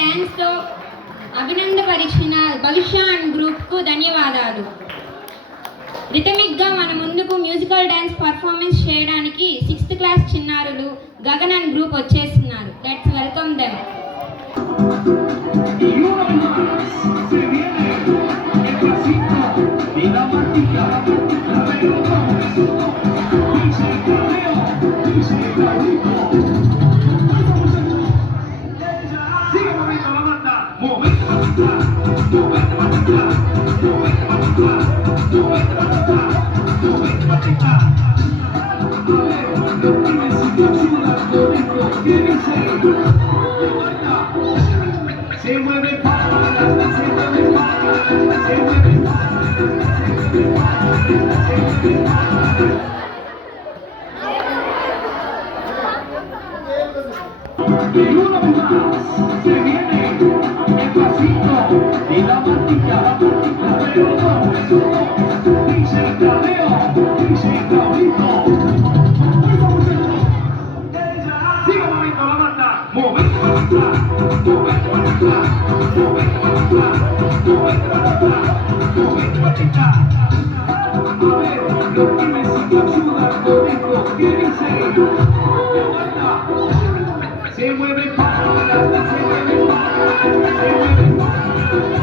డ్యాన్స్తో అభినందపరిచిన భవిష్య అండ్ గ్రూప్కు ధన్యవాదాలు. రిథమిక్గా మన ముందుకు మ్యూజికల్ డ్యాన్స్ పర్ఫార్మెన్స్ చేయడానికి 6th క్లాస్ చిన్నారులు గగన్ అండ్ గ్రూప్ వచ్చేస్తున్నారు. Let's welcome them. Se mueve para, se mueve para, se mueve para, se mueve para. Y una vez más se viene el pasito y la martilla, pero no, dice el cabello, dice el cabrito. Sigue moviendo la banda, moviendo la banda, moviendo la banda, moviendo la banda, moviendo la banda, moviendo la chica. A ver, los pibes si te ayudan con esto que dice la banda. Se mueve para, se mueve para, se mueve para, se mueve para, se mueve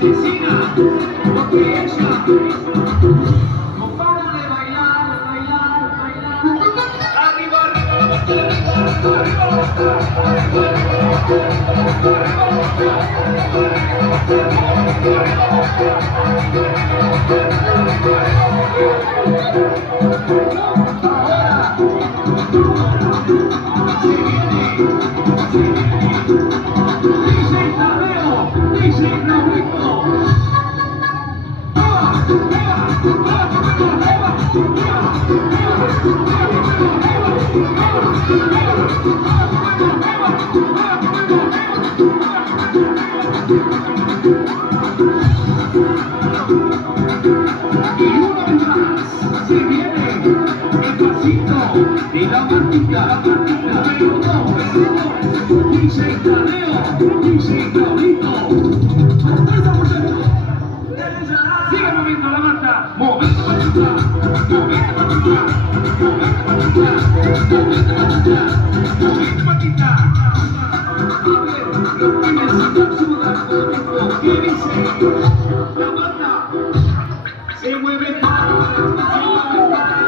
asesina, porque ella no para de bailar, bailar, bailar. Arriba, arriba, y la martita, pero no, dice el cadeo, dice el cabrito. Sigue moviendo la banda, moviendo la banda, moviendo la banda, moviendo la banda, moviendo la banda. A ver, los pibes si te ayudan con esto que dice la banda. Se mueve para, se mueve para,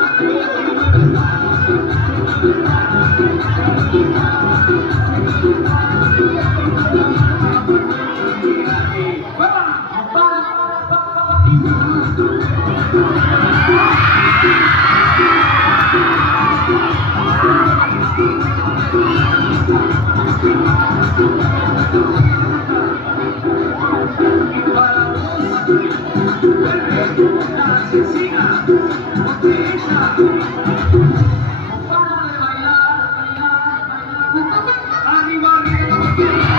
se mueve para. La asesina, porque ella no para de bailar, bailar, bailar. Arriba, arriba, arriba.